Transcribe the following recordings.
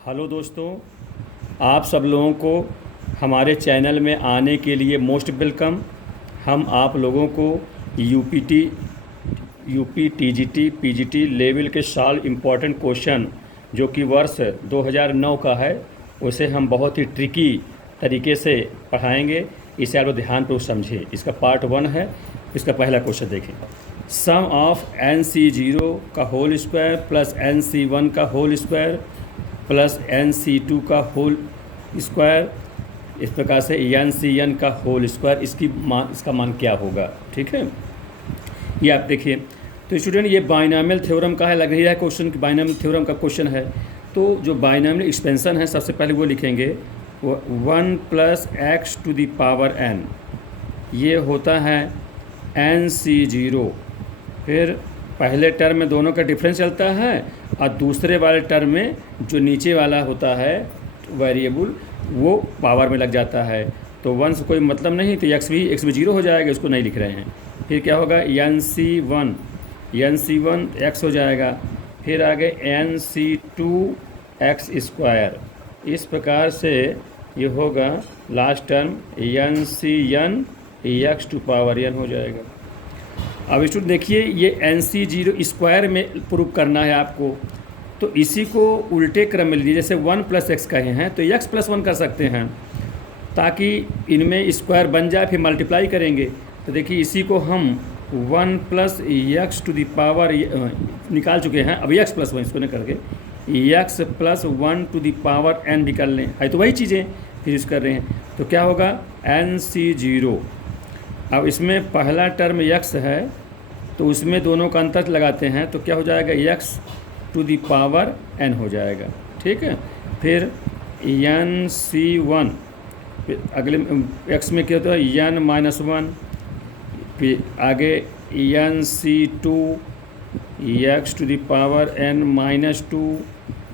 Hello दोस्तों, आप सब लोगों को हमारे चैनल में आने के लिए मोस्ट वेलकम। हम आप लोगों को UPT UP TGT PGT level के साल इम्पोर्टेंट क्वेश्चन जो कि वर्ष 2009 का है, उसे हम बहुत ही ट्रिकी तरीके से पढ़ाएंगे। इसे आप लोग ध्यान पर समझिए। इसका पार्ट 1 है। इसका पहला क्वेश्चन देखें। सम ऑफ NC0 का होल स्क्वायर प्लस NC1 का होल स्क्वायर प्लस NC2 का होल स्क्वायर, इस प्रकार से NCN का होल स्क्वायर, इसका मान क्या होगा। ठीक है, ये आप देखिए। तो स्टूडेंट, ये बाइनॉमियल थ्योरम का है, लग रही है क्वेश्चन कि बाइनॉमियल थ्योरम का क्वेश्चन है। तो जो बाइनॉमियल एक्सपेंशन है, सबसे पहले वो लिखेंगे, वो 1 + x⁴ n, ये होता है NC0। फिर पहले टर्म में दोनों का डिफरेंस चलता है और दूसरे वाले टर्म में जो नीचे वाला होता है वेरिएबल, वो पावर में लग जाता है। तो 1 से कोई मतलब नहीं, तो x भी 0 हो जाएगा, इसको नहीं लिख रहे हैं। फिर क्या होगा, NC1 x हो जाएगा। फिर आगे NC2 x², इस प्रकार से ये होगा। लास्ट टर्म NCN x⁴n हो जाएगा। अब स्टूडेंट देखिए, ये NC0 स्क्वायर में प्रूव करना है आपको, तो इसी को उल्टे क्रम में लीजिए। जैसे 1 + x कहे हैं तो x + 1 कर सकते हैं, ताकि इनमें स्क्वायर बन जाए, फिर मल्टीप्लाई करेंगे। तो देखिए, इसी को हम 1 + x⁴ निकाल चुके हैं। अब x + 1 इसको नहीं करके x + 1⁴n भी कर लें, है तो वही चीज़ें फिर यूज़ कर रहे हैं। तो क्या होगा, NC0। अब इसमें पहला टर्म x है, तो उसमें दोनों का अंतर लगाते हैं, तो क्या हो जाएगा, x⁴n हो जाएगा। ठीक है। फिर NC1, फिर अगले x में क्या होता है, n-1। फिर आगे NC2 x⁴n-2।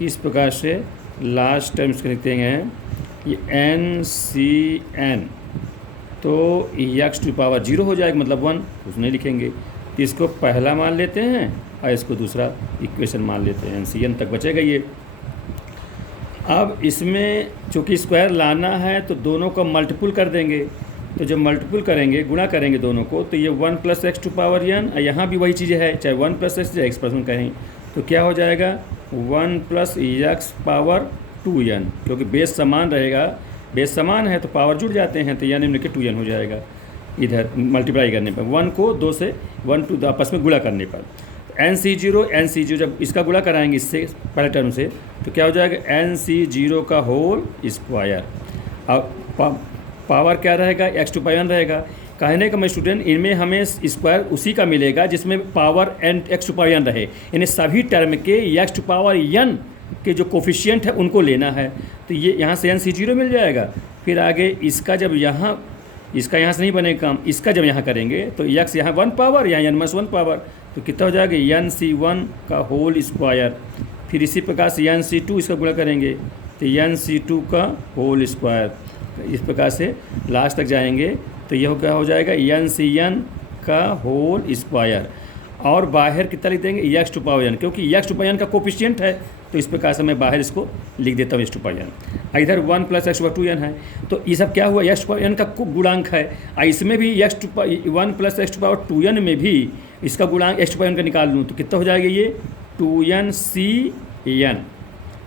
इस प्रकार से लास्ट टर्म इसको लिखते हैं ये NCN। तो x⁴ 0 हो जाएगा, मतलब 1, कुछ नहीं लिखेंगे। इसको पहला मान लेते हैं और इसको दूसरा इक्वेशन मान लेते हैं। NCN तक बचेगा ये। अब इसमें चूँकि स्क्वायर लाना है, तो दोनों को मल्टीपल कर देंगे। तो जब मल्टीपल करेंगे, गुणा करेंगे दोनों को, तो ये 1 + x⁴n, यहाँ भी वही चीज़ें है, चाहे 1 + x या x + 1 कहें, तो क्या हो जाएगा, 1 + x⁴2n, क्योंकि बेस समान रहेगा। बेस समान है तो पावर जुड़ जाते हैं, तो यानी के 2n हो जाएगा। इधर मल्टीप्लाई करने पर 1 को 2 से 1 आपस में गुणा करने पर NC0 जब इसका गुणा कराएंगे इससे पहले टर्म से, तो क्या हो जाएगा, NC0 का होल स्क्वायर। अब पावर क्या रहेगा, x⁴n रहेगा। कहने का मैं स्टूडेंट, इनमें हमें स्क्वायर उसी का मिलेगा जिसमें पावर x⁴n रहे, यानी सभी टर्म के x⁴n के जो कोफिशिएंट है उनको लेना है। तो ये यहाँ से NC0 मिल जाएगा। फिर आगे इसका जब इसका यहाँ से नहीं बनेगा काम, इसका जब यहाँ करेंगे तो x यहाँ 1 पावर, यहाँ n-1 पावर, तो कितना हो जाएगा, NC1 का होल स्क्वायर। फिर इसी प्रकार से NC2 इसका गुणा करेंगे तो NC2 का होल स्क्वायर। इस प्रकार से लास्ट तक जाएंगे तो यह क्या हो जाएगा, NCN का होल स्क्वायर। और बाहर कितना लिख देंगे, x⁴n, क्योंकि x⁴n का कोफिशिएंट है, तो इस प्रकार से मैं बाहर इसको लिख देता हूँ x⁴n। इधर 1 + x⁴2n है, तो ये सब क्या हुआ, x⁴n का गुणांक है। इसमें भी 1 + x⁴2n में भी इसका गुणांक x⁴n का निकाल लूँ, तो कितना हो जाएगा, ये 2NCN,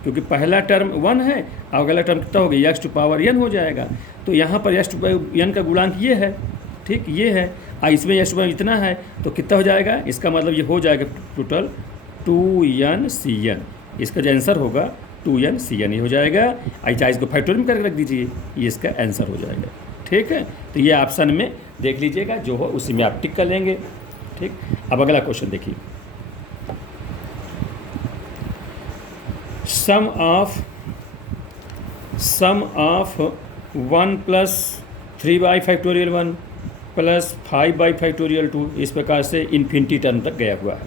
क्योंकि पहला टर्म 1 है और अगला टर्म कितना हो गया, x⁴n हो जाएगा। तो यहाँ पर x⁴n का गुणांक ये है, ठीक, ये है। इसमें x⁴n इतना है, तो कितना हो जाएगा, इसका मतलब ये हो जाएगा टोटल 2NCN। इसका जो आंसर होगा 2NCN ही हो जाएगा। चाहे इसको फैक्टोरियल में करके रख दीजिए, ये इसका आंसर हो जाएगा। ठीक है, तो ये ऑप्शन में देख लीजिएगा, जो हो उसी में आप टिक कर लेंगे। ठीक, अब अगला क्वेश्चन देखिए। सम ऑफ 1 + 3/1 + 5/2, इस प्रकार से इन्फिनिटी टर्म तक गया हुआ है।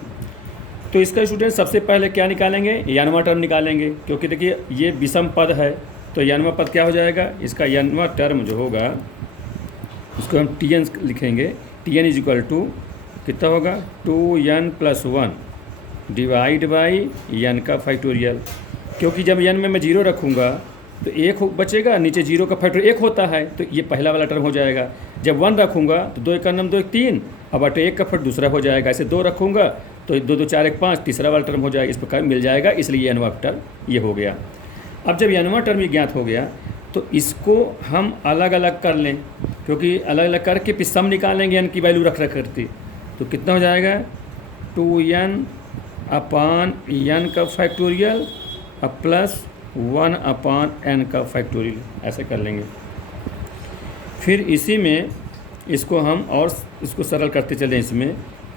तो इसका स्टूडेंट सबसे पहले क्या निकालेंगे, n वां टर्म निकालेंगे, क्योंकि देखिए ये विषम पद है, तो n वां पद क्या हो जाएगा, इसका n वां टर्म जो होगा उसको हम Tn लिखेंगे। Tn = कितना होगा, 2n + 1 डिवाइड बाई n का फैक्टोरियल। क्योंकि जब n में मैं 0 रखूँगा तो 1 बचेगा, नीचे 0 का फैक्टर 1 होता है, तो ये पहला वाला टर्म हो जाएगा। जब 1 रखूँगा तो 2 1 9 2 1 3, अब बटे 1 का फैक्टर दूसरा हो जाएगा। ऐसे 2 रखूँगा तो 2 2 4 1 5, तीसरा वाला टर्म हो जाएगा। इस प्रकार मिल जाएगा, इसलिए n वां टर्म ये हो गया। अब जब n वां टर्म ये ज्ञात हो गया तो इसको हम अलग अलग कर लें, क्योंकि अलग अलग करके फिर सम निकालेंगे n की वैल्यू रख करके। तो कितना हो जाएगा 2n अपान n का फैक्टोरियल अब प्लस 1 अपान n का फैक्टोरियल, ऐसे कर लेंगे। फिर इसी में इसको हम और इसको सरल करते चलें इसमें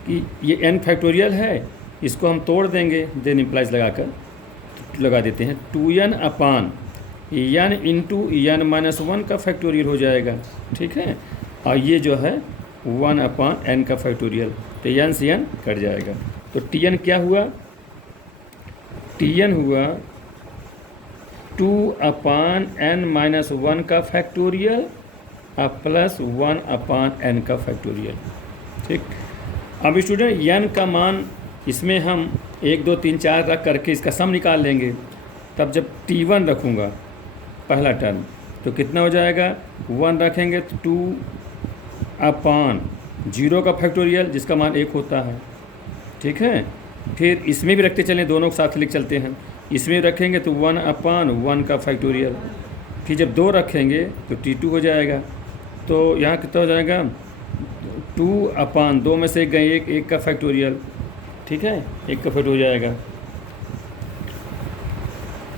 कि ये n फैक्टोरियल है, इसको हम तोड़ देंगे, देन इम्प्लाइज लगा देते हैं 2n अपान n इंटू n माइनस 1 का फैक्टोरियल हो जाएगा, ठीक है। और ये जो है 1 अपान n का फैक्टोरियल, तो n से n कट जाएगा। तो tn क्या हुआ, tn हुआ 2 अपान n माइनस 1 का फैक्टोरियल अब प्लस 1 अपान n का फैक्टोरियल, ठीक। अब स्टूडेंट n का मान इसमें हम 1 2 3 4 रख करके इसका सम निकाल लेंगे। तब जब t1 रखूँगा पहला टर्म तो कितना हो जाएगा, 1 रखेंगे तो 2 अपान 0 का फैक्टोरियल जिसका मान 1 होता है, ठीक है। फिर इसमें भी रखते चलें, दोनों के साथ लिख चलते हैं। इसमें रखेंगे तो 1 अपान 1 का फैक्टोरियल, फिर जब 2 रखेंगे तो t2 हो जाएगा। तो यहाँ कितना हो जाएगा 2 अपान 2 में से गए 1 का फैक्टोरियल, ठीक है, 1 का फैक्टर हो जाएगा,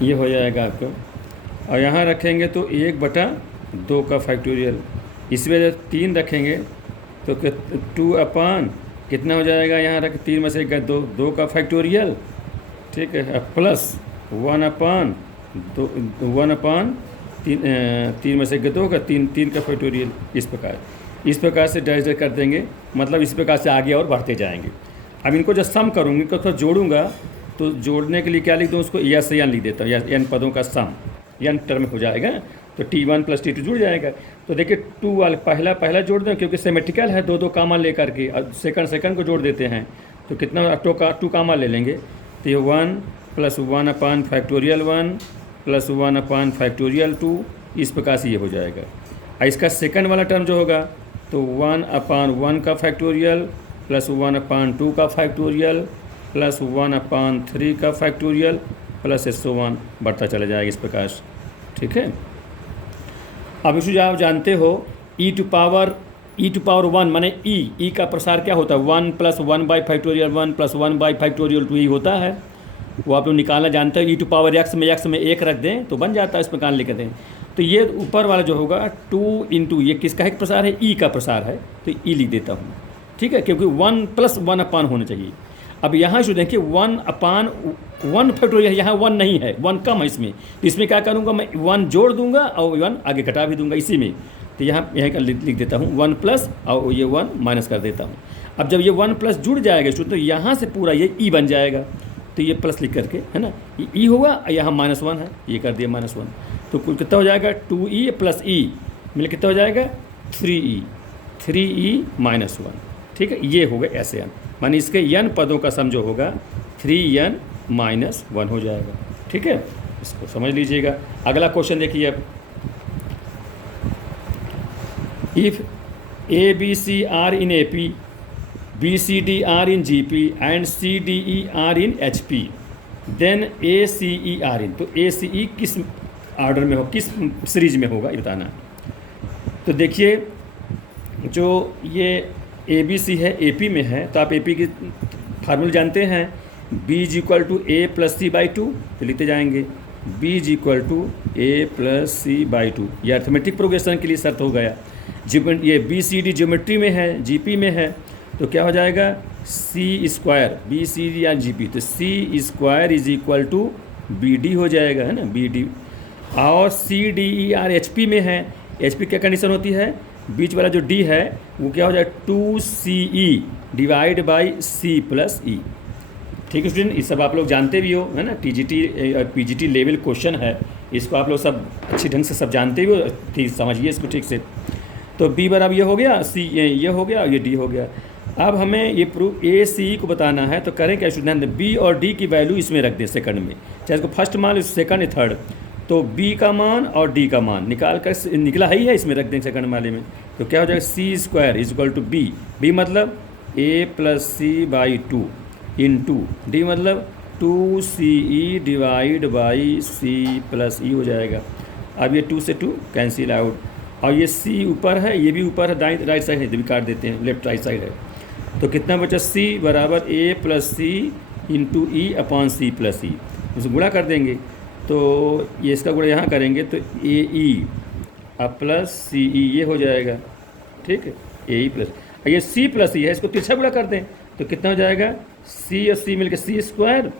ये हो जाएगा आपका। और यहाँ रखेंगे तो 1/2 का फैक्टोरियल, इसमें जब 3 रखेंगे तो 2 अपान कितना हो जाएगा, यहाँ रख 3 में से गए 2 का फैक्टोरियल, ठीक है, प्लस 1 अपान 3 में से गए 2 का 3 का फैक्टोरियल। इस प्रकार से डाइजेस्ट कर देंगे, मतलब इस प्रकार से आगे और बढ़ते जाएंगे। अब इनको जब सम करूँगी तो थोड़ा जोड़ूंगा, तो जोड़ने के लिए क्या लिख दूँ, उसको या से n लिख देता हूँ, या n पदों का सम n टर्म हो जाएगा। तो t1 प्लस t2 जुड़ जाएगा। तो देखिए 2 वाले पहला जोड़ दें, क्योंकि सिमेट्रिकल है, 2 कामा लेकर के सेकंड को जोड़ देते हैं। तो कितना 2 कामा ले लेंगे, तो ये 1 प्लस 1 अपान फैक्टोरियल 1 प्लस 1 अपान फैक्टोरियल 2, इस प्रकार से ये हो जाएगा। और इसका सेकंड वाला टर्म जो होगा तो 1 अपान 1 का फैक्टोरियल प्लस 1 अपान 2 का फैक्टोरियल प्लस 1 अपान 3 का फैक्टोरियल प्लस सो 1 बढ़ता चला जाएगा इस प्रकार से, ठीक है। अब इसे जो आप जानते हो e टू पावर 1 माने e का प्रसार क्या होता है, 1 plus 1 by factorial 1 plus 1 by factorial 2 ही होता है। वो आप लोग निकालना जानते हो। e टू पावर x में 1 रख दें तो बन जाता है, इस प्रकार लिख दें। तो ये ऊपर वाला जो होगा 2 इंटू ये किसका एक प्रसार है, e का प्रसार है, तो e लिख देता हूँ, ठीक है, क्योंकि 1 प्लस 1 अपान होना चाहिए। अब यहाँ जो देखिए 1 अपान 1 फैक्टोरियल, यहाँ 1 नहीं है, 1 कम है इसमें, तो इसमें क्या करूँगा मैं 1 जोड़ दूंगा और 1 आगे घटा भी दूंगा इसी में। तो यहाँ का लिख देता हूँ 1 प्लस और ये 1 माइनस कर देता हूँ। अब जब ये 1 प्लस जुड़ जाएगा तो यहाँ से पूरा ये e बन जाएगा, तो ये प्लस लिख करके, है ना, ये e होगा, यहाँ -1 है, ये कर दिया -1। तो कुल कितना हो जाएगा 2e प्लस e मिल कितना हो जाएगा 3e -1, ठीक है। ये होगा ऐसे n, माने इसके n पदों का सम जो होगा 3n -1 हो जाएगा, ठीक है। इसको समझ लीजिएगा। अगला क्वेश्चन देखिए अब, if ABC are in AP, BCD are in GP and CDE are in HP, then ACE are in, तो ACE किस ऑर्डर में हो, किस सीरीज में होगा ये बताना। तो देखिए जो ये ABC है AP में है, तो आप AP की फार्मूला जानते हैं, B is equal to A plus C by 2, तो लिखते जाएंगे B is equal to A plus C by 2, ये अर्थमेटिक प्रोग्रेशन के लिए शर्त हो गया। ये BCD ज्योमेट्री में है, GP में है, तो क्या हो जाएगा C स्क्वायर, BCD या GP, तो C square is equal to BD हो जाएगा, है ना, BD। और CDE और HP में है, HP क्या कंडीशन होती है, बीच वाला जो D है वो क्या हो जाएगा 2CE divide by C plus E, ठीक है स्टूडेंट। ये सब आप लोग जानते भी हो, है ना, TGT और PGT लेवल क्वेश्चन है, इसको आप लोग सब अच्छी ढंग से सब जानते भी हो, ठीक समझिए इसको ठीक से। तो B बराबर ये हो गया, C ये हो गया और ये D हो गया। अब हमें ये प्रूफ ए सी को बताना है, तो करें क्या स्टूडेंट, बी और डी की वैल्यू इसमें रख दें सेकंड में, चाहे इसको फर्स्ट मान लो सेकंड या थर्ड, तो बी का मान और डी का मान निकाल कर निकला ही है, इसमें रख दें सेकंड वाले में, तो क्या हो जाएगा C square is equal to B, B मतलब A plus C by two into D मतलब 2CE divide by C plus E हो जाएगा। अब ये 2 से 2 कैंसिल आउट, और ये सी ऊपर है, ये भी ऊपर है, दाई राइट साइड है, तो भी काट देते हैं, लेफ्ट राइट साइड है, तो कितना बचा सी बराबर A plus C into E upon C plus E, उसको गुणा कर देंगे, तो ये इसका गुणा यहाँ करेंगे तो ए ई अब प्लस सी ई ये हो जाएगा, ठीक है, ए ई प्लस, ये सी प्लस ई है, इसको तिरछा गुणा कर दें तो कितना हो जाएगा सी और सी मिलकर सी स्क्वायर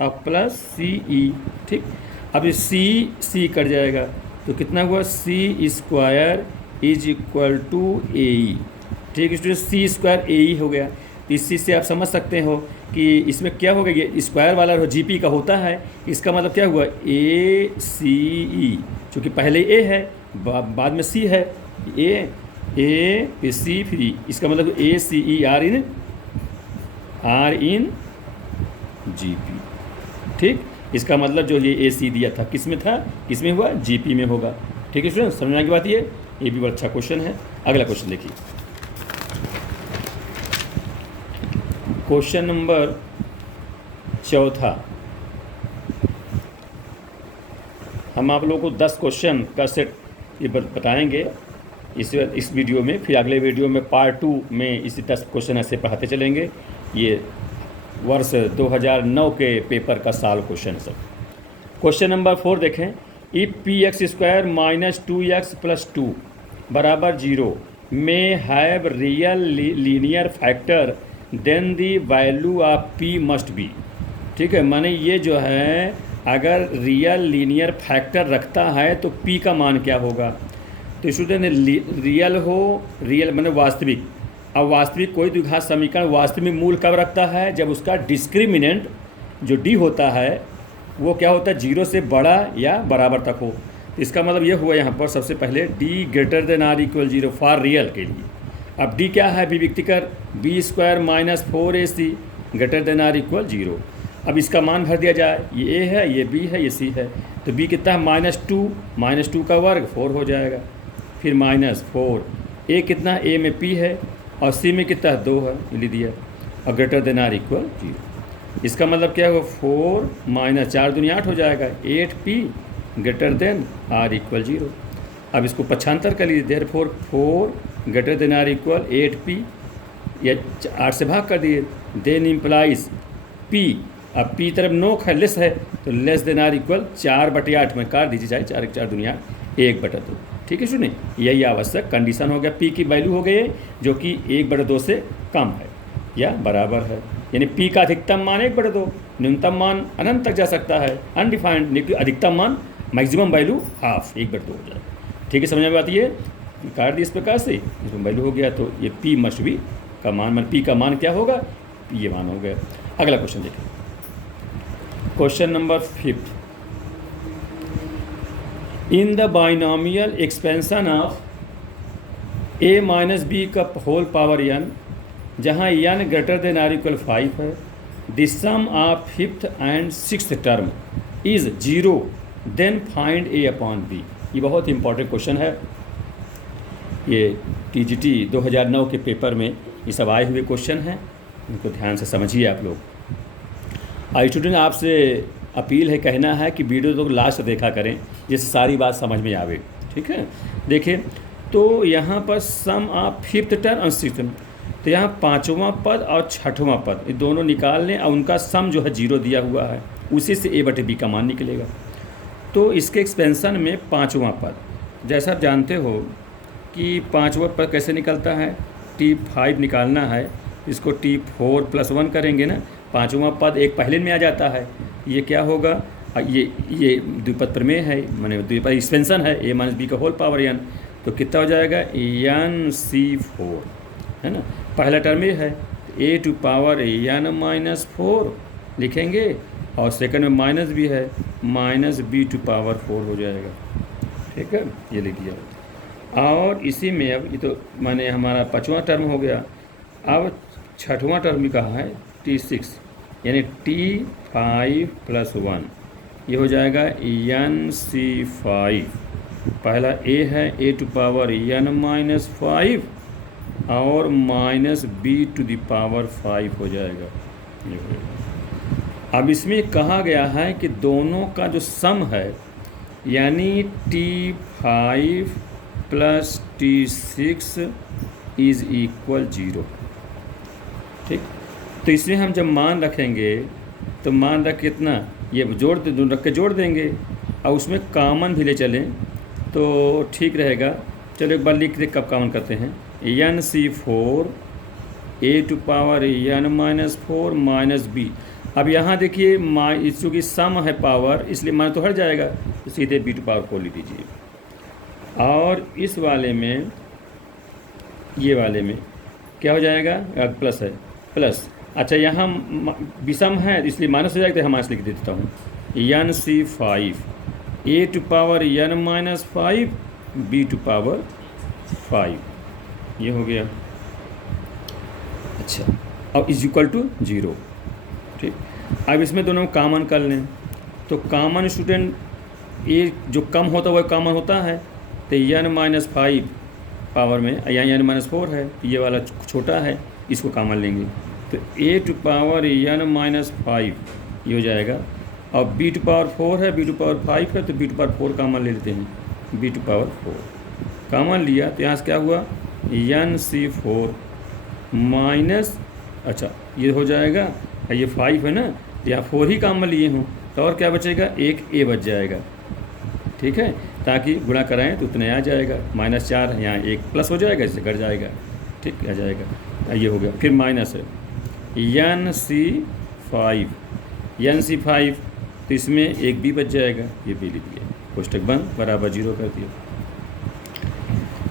अब प्लस सी ई, ठीक। अब ये सी कट जाएगा तो कितना हुआ सी स्क्वायर इज इक्वल टू ए ई, ठीक, स्टूडेंट सी स्क्वायर ए ई हो गया। इस चीज़ से आप समझ सकते हो कि इसमें क्या होगा, ये स्क्वायर वाला जी पी का होता है, इसका मतलब क्या हुआ ए सी ई, चूँकि पहले ए है बाद में सी है, ए सी फिर ई, इसका मतलब ए सी E are in G P, ठीक। इसका मतलब जो ये ए सी दिया था किस में था, किस में हुआ जी पी में होगा, ठीक है स्टूडेंट, समझने की बात ये भी बड़ा अच्छा क्वेश्चन है। अगला क्वेश्चन देखिए, क्वेश्चन नंबर 4, हम आप लोगों को 10 क्वेश्चन का सेट ये बताएंगे इस वीडियो में, फिर अगले वीडियो में पार्ट 2 में इसी 10 क्वेश्चन ऐसे पढ़ाते चलेंगे। ये वर्ष 2009 के पेपर का साल क्वेश्चन है सब। क्वेश्चन नंबर 4 देखें, if p x square minus 2x plus 2 बराबर 0 में have real linear factor then the value of p must be, ठीक है, माने ये जो है अगर रियल लीनियर फैक्टर रखता है तो पी का मान क्या होगा, तो स्टूडेंट रियल हो, रियल माने वास्तविक, अब वास्तविक कोई द्विघात समीकरण वास्तविक मूल कब रखता है, जब उसका डिस्क्रिमिनेंट जो डी होता है वो क्या होता है 0 से बड़ा या बराबर तक हो, तो इसका मतलब ये हुआ यहाँ पर सबसे पहले D greater than or equal 0 for real के लिए। अब डी क्या है अभिव्यक्ति कर b square minus 4ac greater than or equal 0, अब इसका मान भर दिया जाए, ये ए है, ये बी है, ये सी है, तो बी कितना है -2 का वर्ग 4 हो जाएगा, फिर -4, ए कितना ए में पी है और सी में कितना 2 है, लिख दिया, और ग्रेटर देन आर इक्वल 0, इसका मतलब क्या होगा 4 माइनस 4 दूनी 8 हो जाएगा, 8p greater than or equal 0। अब इसको पक्षांतर कर लीजिए, therefore 4 greater than or equal 8p, या 8 से भाग कर दिए, देन इम्प्लाइज p, अब p तरफ नोक है लेस है तो लेस देन आर इक्वल 4/8 में काट दीजिए, चाहे 4 दुनिया 1/2, ठीक है सुनिए, यही आवश्यक कंडीशन हो गया, p की वैल्यू हो गई है जो कि 1/2 से कम है या बराबर है, यानी p का अधिकतम मान 1/2, न्यूनतम मान अनंत तक जा सकता है अनडिफाइंड, लेकिन अधिकतम मान मैक्सिमम वैल्यू हाफ 1/2 हो जाए, ठीक है, समझ में बात ये काट दी इस प्रकार से, इसमें वैल्यू हो गया, तो ये p मस्ट बी का मान p का मान क्या होगा, ये मान हो गया। अगला क्वेश्चन देखिए, question number 5, in the binomial expansion of a minus b का होल पावर n, जहाँ n greater than or equal 5 है, the sum of 5th and 6th term is 0, then find a upon b। ये बहुत important question है, ये TGT 2009 के paper में ये सब आए हुए क्वेश्चन हैं, इनको ध्यान से समझिए आप लोग। स्टूडेंट आपसे अपील है, कहना है कि वीडियो तो लास्ट देखा करें जिससे सारी बात समझ में आवे, ठीक है। देखिए तो यहाँ पर सम ऑफ 5th टर्म और 6th टर्म, तो यहाँ 5वां पद और 6वां पद ये दोनों निकाल लें और उनका सम जो है 0 दिया हुआ है, उसी से a/b का मान निकलेगा। तो इसके एक्सपेंशन में 5वां पद, जैसा आप जानते हो कि 5वां पद कैसे निकलता है, T5 निकालना है, इसको T4 + 1 करेंगे ना, 5वां पद एक पहले में आ जाता है, ये क्या होगा, ये द्विपद प्रमेय है, माने द्विपद एक्सपेंशन है, a माइनस बी का होल पावर n, तो कितना हो जाएगा n/4, है ना, पहला टर्म ये है, a टू पावर n-4 लिखेंगे, और सेकंड में माइनस भी है, -b टू पावर 4 हो जाएगा, ठीक है, ये लिख दिया। और इसी में अब ये तो माने हमारा 5वां टर्म हो गया, अब छठवां टर्म भी कहा है T6, यानी T5+1, ये हो जाएगा NC5। पहला ए है a⁻n−5 और -b⁵ हो जाएगा, ये हो जाएगा। अब इसमें कहा गया है कि दोनों का जो सम है, यानी T5 + T6 इज़ इक्वल 0। ठीक, तो इसमें हम जब मान रखेंगे तो मान रख कितना, ये जोड़ दे, दोनों रख के जोड़ देंगे और उसमें कॉमन भी ले चलें तो ठीक रहेगा। चलो एक बार लिख दे, कब कॉमन करते हैं। NC4 a⁻n−4 -b। अब यहाँ देखिए चूँकि सम है पावर, इसलिए मान तो हट जाएगा, तो सीधे b⁴ लिख दीजिए। और इस वाले में, ये वाले में क्या हो जाएगा, प्लस है, प्लस। अच्छा यहाँ विषम है इसलिए माइनस हो जाएगा, तो हम माइनस लिख देता हूँ। NC5 a⁻n−5 b⁵ ये हो गया। अच्छा, अब इज इक्वल टू 0। ठीक, अब इसमें दोनों कॉमन कर लें, तो कॉमन स्टूडेंट ये जो कम होता है वह कॉमन होता है, तो n-5 पावर में यहाँ n-4 है, ये वाला छोटा है, इसको कॉमन लेंगे तो a⁻n−5 ये हो जाएगा। और b⁴ है, b⁵ है, तो b⁴ कॉमन ले लेते हैं, b⁴ कॉमन लिया तो यहाँ से क्या हुआ, NC4 माइनस, अच्छा ये हो जाएगा, ये 5 है ना, तो यहाँ 4 ही कॉमन लिए हों तो और क्या बचेगा, एक a बच जाएगा। ठीक है, ताकि गुणा कराएं तो उतना आ जाएगा, -4 यहाँ एक प्लस हो जाएगा, इससे घट जाएगा। ठीक, आ जाएगा, ये हो गया। फिर माइनस है NC5 तो इसमें एक b बच जाएगा, ये b लिख दिया, कोष्टक बंद, बराबर 0 कर दिया।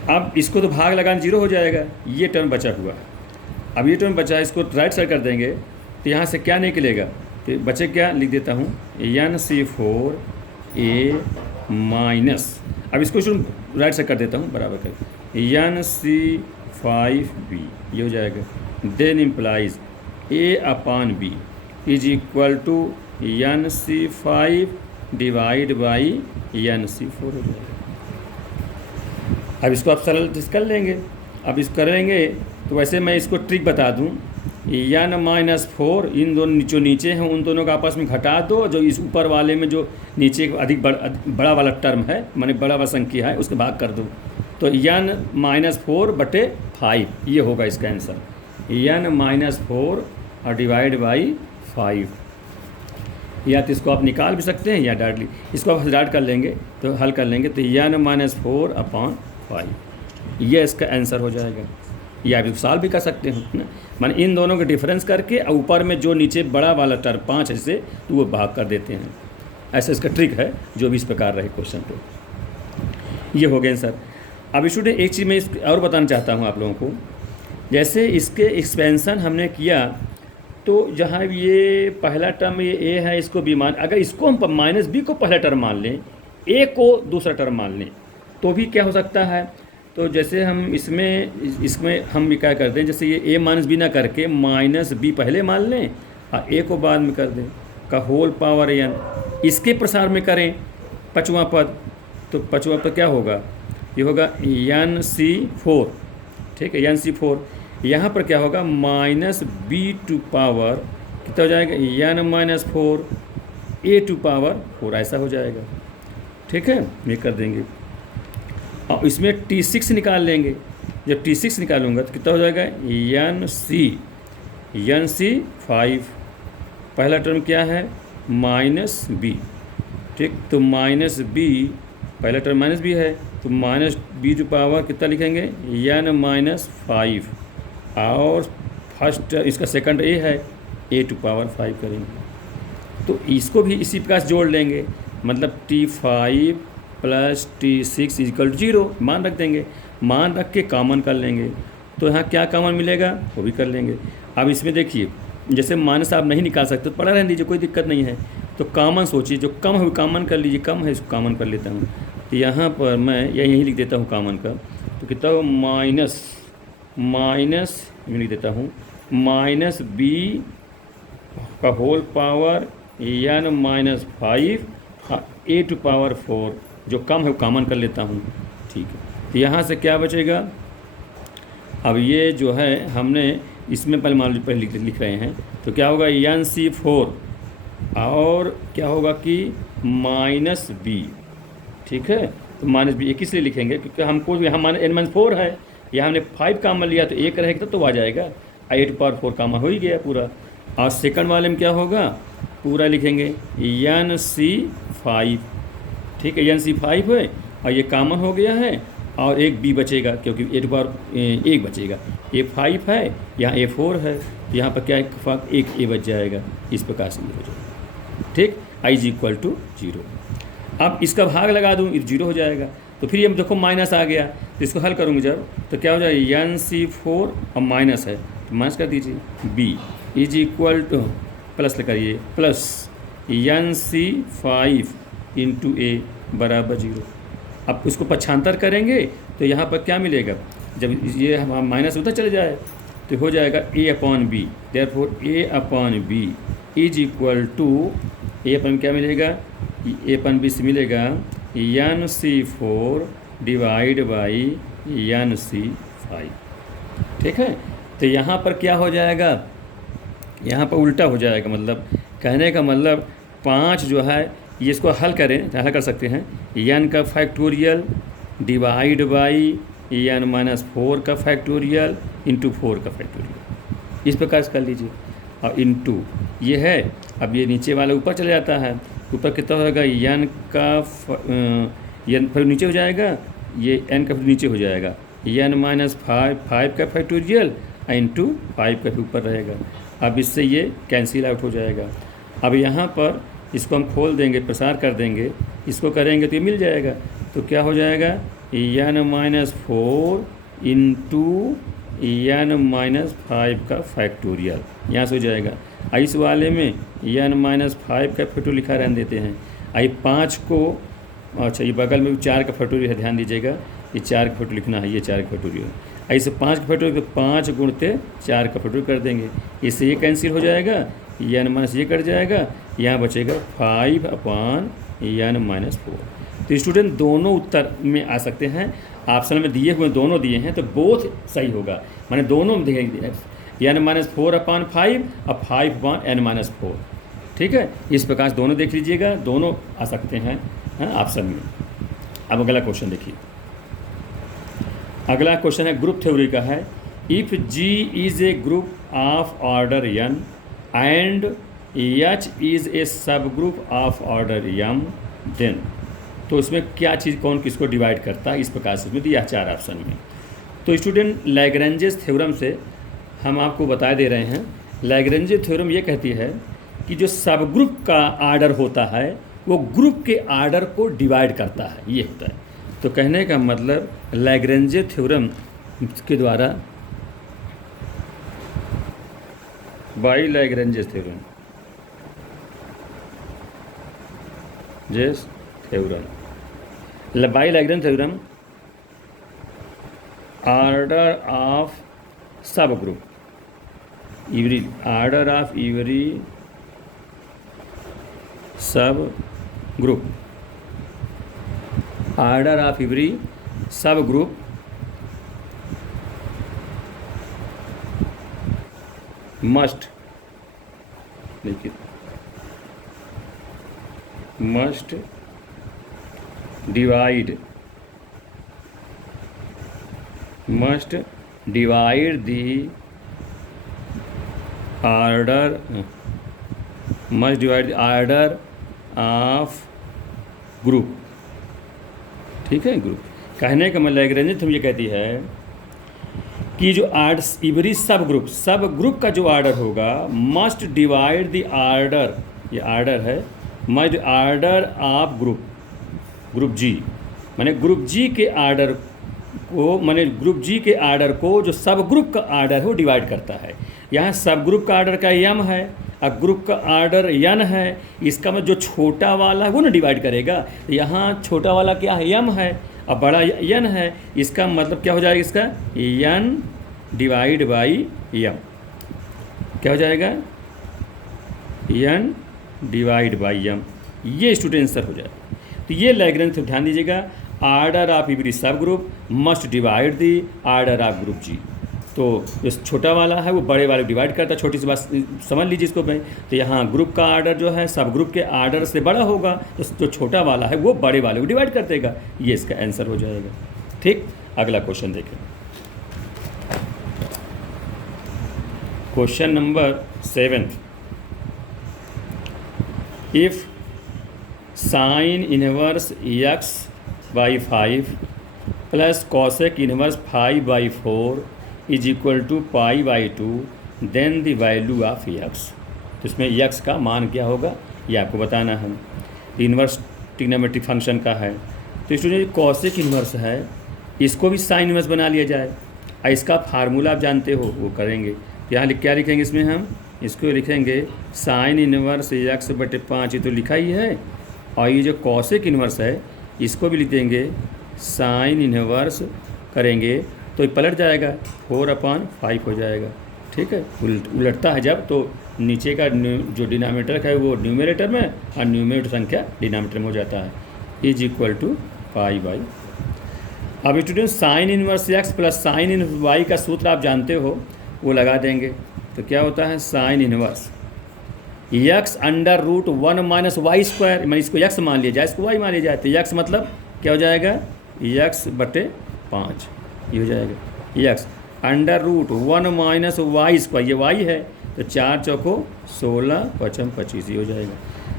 अब इसको तो भाग लगाना 0 हो जाएगा, ये टर्म बचा हुआ है। अब ये टर्म बचा है, इसको राइट साइड कर देंगे तो यहाँ से क्या निकलेगा, तो बचे क्या, लिख देता हूँ NC4 a माइनस, अब इसको राइट साइड कर देता हूँ, बराबर कर NC5b ये हो जाएगा। Then implies a/b is equal to NC5 divide by NC4 हो जाएगा। अब इसको आप सरल कर लेंगे, अब इसको करेंगे तो वैसे मैं इसको ट्रिक बता दूं, n-4 इन दोनों जो नीचे हैं उन दोनों का आपस में घटा दो, जो इस ऊपर वाले में जो नीचे अधिक बड़ा वाला टर्म है, माने बड़ा वाला संख्या है, उसके भाग कर दो, तो n-4/5 ये होगा इसका आंसर, n-4 और डिवाइड बाई 5। या तो इसको आप निकाल भी सकते हैं या डायरेक्टली इसको आप डायरेक्ट कर लेंगे तो हल कर लेंगे, तो n-4/5 ये इसका आंसर हो जाएगा। या आप सॉल्व भी कर सकते हो ना, माने इन दोनों का डिफरेंस करके ऊपर में जो नीचे बड़ा वाला टर्म 5 है से तो वो भाग कर देते हैं। ऐसा इसका ट्रिक है, जो भी इस प्रकार रहे क्वेश्चन पे। ये हो गया आंसर। अब स्टूडेंट एक चीज़ मैं और बताना चाहता हूँ आप लोगों को, जैसे इसके एक्सपेंसन हमने किया तो जहाँ ये पहला टर्म ये ए है, इसको बी मान, अगर इसको हम -b को पहला टर्म मान लें, ए को दूसरा टर्म मान लें, तो भी क्या हो सकता है। तो जैसे हम इसमें हम क्या करते हैं, जैसे ये a-b ना करके -b पहले मान लें और a को बाद में कर दें, का होल पावर n, इसके प्रसार में करें पाँचवां पद, तो पाँचवां पद क्या होगा, ये होगा NC4। ठीक है, NC4 यहाँ पर क्या होगा, -b⁴ कितना हो जाएगा, n-4 a⁴ ऐसा हो जाएगा। ठीक है, ये कर देंगे और इसमें T6 निकाल लेंगे। जब T6 निकालूंगा तो कितना हो जाएगा, NC5 पहला टर्म क्या है, -b। ठीक, तो -b पहला टर्म -b है, तो -b⁵ कितना लिखेंगे, n-5 और फर्स्ट इसका सेकंड a है, a⁵ करेंगे। तो इसको भी इसी प्रकार जोड़ लेंगे, मतलब T5 + T6 = 0 मान रख देंगे, मान रख के कॉमन कर लेंगे, तो यहाँ क्या कॉमन मिलेगा वो भी कर लेंगे। अब इसमें देखिए, जैसे माइनस आप नहीं निकाल सकते तो पड़ा रहने दीजिए, कोई दिक्कत नहीं है, तो कॉमन सोचिए, जो कम है वो कॉमन कर लीजिए, कम है इसको कॉमन कर लेता हूँ। तो यहाँ पर मैं यही लिख देता हूँ कॉमन का, तो कितना हो, माइनस मैं लिख देता हूँ माइनस बी का whole power n minus 5 a to power 4, जो कम है वो कॉमन कर लेता हूँ। ठीक है, तो यहाँ से क्या बचेगा? अब ये जो है हमने इसमें पहले मान लीजिए पहले लिख रहे हैं, तो क्या होगा NC4 और क्या होगा कि माइनस बी। ठीक है, तो माइनस बी एक इसलिए लिखेंगे क्योंकि हमको यहाँ n-4 है, यहाँ हमने 5 कॉमन लिया तो एक रहेगा तो आ जाएगा, 8 पावर 4 कॉमन हो ही गया पूरा। और सेकंड वाले में क्या होगा, पूरा लिखेंगे NC5। ठीक है, NC5 है और ये कॉमन हो गया है और एक बी बचेगा क्योंकि 8 पावर एक बचेगा। ये 5 है, यहाँ ये 4 है, तो यहाँ पर क्या एक ए बच जाएगा। इस प्रकार से ये हो जाएगा। ठीक, i इज इक्वल टू 0। अब इसका भाग लगा दूँ, 0 हो जाएगा। तो फिर ये देखो माइनस आ गया, तो इसको हल करूँगी जब, तो क्या हो जाएगा NC4 और माइनस है तो माइनस कर दीजिए, b is equal two plus करिए प्लस NC5 इंटू ए बराबर 0। अब इसको पक्षांतर करेंगे तो यहाँ पर क्या मिलेगा, जब ये हम माइनस उधर चले जाए तो हो जाएगा a upon b. Therefore a upon b is equal to a upon क्या मिलेगा, a अपन बी से मिलेगा NC4 डिवाइड बाई NC5। ठीक है, तो यहाँ पर क्या हो जाएगा, यहाँ पर उल्टा हो जाएगा। मतलब कहने का मतलब 5 जो है ये इसको हल करें तो हल कर सकते हैं, n का factorial divide by n minus 4 का फैक्टोरियल इंटू 4 का फैक्टोरियल, इस प्रकार से कर लीजिए। और इंटू ये है, अब ये नीचे वाला ऊपर चले जाता है, ऊपर कितना होगा n का n फिर नीचे हो जाएगा, ये n का फिर नीचे हो जाएगा n माइनस 5 का फैक्टोरियल इंटू 5 का फिर ऊपर रहेगा। अब इससे ये कैंसिल आउट हो जाएगा। अब यहाँ पर इसको हम खोल देंगे, प्रसार कर देंगे, इसको करेंगे तो ये मिल जाएगा। तो क्या हो जाएगा n minus 4 into n minus 5 का फैक्टोरियल, यहाँ से हो जाएगा। इस वाले में n माइनस 5 का फैक्टोरियल लिखा रहने देते हैं। आई 5 को, अच्छा ये बगल में 4 का फैक्टोरियल है, ध्यान दीजिएगा, ये 4 का फैक्टोरियल लिखना है, ये 4 का फैक्टोरियल। ऐसे 5 का फैक्टोरियल, 5 गुणते 4 का फैक्टोरियल कर देंगे, इससे ये कैंसिल हो जाएगा, n माइनस ये कट जाएगा, यहाँ बचेगा 5 अपॉन n माइनस 4। तो स्टूडेंट दोनों उत्तर में आ सकते हैं, ऑप्शन में दिए हुए दोनों दिए हैं तो बोथ सही होगा, माने दोनों में दिए n माइनस 4 अपॉन 5 और 5 अपॉन n माइनस 4। ठीक है, इस प्रकार से दोनों देख लीजिएगा, दोनों आ सकते हैं ऑप्शन में। अब अगला क्वेश्चन देखिए, अगला क्वेश्चन है ग्रुप थ्योरी का है। If G is a group of order n and H is a subgroup of order m then, तो इसमें क्या चीज़ कौन किसको डिवाइड करता है, इस प्रकार से इसमें दिया 4 ऑप्शन में। तो स्टूडेंट लैग्रेंजेस थ्योरम से हम आपको बता दे रहे हैं, लैग्रेंजे थ्योरम ये कहती है कि जो सब ग्रुप का आर्डर होता है वो ग्रुप के आर्डर को डिवाइड करता है, ये होता है। तो कहने का मतलब लैग्रेंजे थ्योरम के द्वारा, बाई लैग्रेंजे थ्योरम, जेस theorem, by Lagrange theorem order of subgroup, every order of every subgroup, order of every subgroup must, देखिए must divide the order, must divide the order of group. ठीक है, group कहने का मतलब Lagrange theorem ये कहती है कि जो एवरी सब ग्रुप का जो ऑर्डर होगा मस्ट डिवाइड द ऑर्डर, ये ऑर्डर है, मस्ट ऑर्डर ऑफ ग्रुप जी, माने ग्रुप जी के ऑर्डर को, माने ग्रुप जी के ऑर्डर को जो सब ग्रुप का ऑर्डर है वो डिवाइड करता है। यहाँ सब ग्रुप का ऑर्डर का m है और ग्रुप का ऑर्डर n है, इसका मतलब जो छोटा वाला है वो ना डिवाइड करेगा। यहाँ छोटा वाला क्या है, m है, और बड़ा n है, इसका मतलब क्या हो जाएगा, इसका n डिवाइड बाई m। क्या हो जाएगा, n डिवाइड बाई m, ये स्टूडेंट आंसर हो जाएगा। तो ये लैग्रेंज थ्योरम ध्यान दीजिएगा, order of every subgroup must divide the order of group जी। तो जो छोटा वाला है वो बड़े वाले डिवाइड करता है, छोटी सी बात समझ लीजिए इसको भाई। तो यहाँ ग्रुप का आर्डर जो है सब ग्रुप के आर्डर से बड़ा होगा, तो जो छोटा वाला है वो बड़े वाले को डिवाइड कर देगा, ये इसका आंसर हो जाएगा। ठीक, अगला क्वेश्चन देखें, question number 7। If sine inverse x by 5 plus cosec inverse 5/4 is equal to π/2 then the value of x। तो इसमें x का मान क्या होगा ये आपको बताना है। इनवर्स ट्रिग्नोमेट्रिक फंक्शन का है, तो स्टूडेंट कॉसेक इनवर्स है, इसको भी साइन इनवर्स बना लिया जाए, और इसका फार्मूला आप जानते हो वो करेंगे। तो यहाँ क्या लिखेंगे, इसमें हम इसको लिखेंगे साइन इनवर्स x/5, ये तो लिखा ही है, और ये जो कॉसेक इनवर्स है इसको भी लिख देंगे साइन इनवर्स करेंगे तो ये पलट जाएगा 4/5 हो जाएगा। ठीक है, उलटता है जब तो नीचे का जो डिनोमिनेटर है वो न्यूमरेटर में और न्यूमरेटर संख्या डिनोमिनेटर में हो जाता है, इज इक्वल टू π/। अब student sine inverse x plus sine inverse y का सूत्र आप जानते हो, वो लगा देंगे। तो क्या होता है sine inverse x under root 1 - y², मैंने इसको x मान लिया जाए, इसको y मान लिया जाए, तो x मतलब क्या हो जाएगा x/5, ये हो जाएगा x अंडर रूट 1 - y², ये y है, तो 4 चौको 16 5 25, ये हो जाएगा।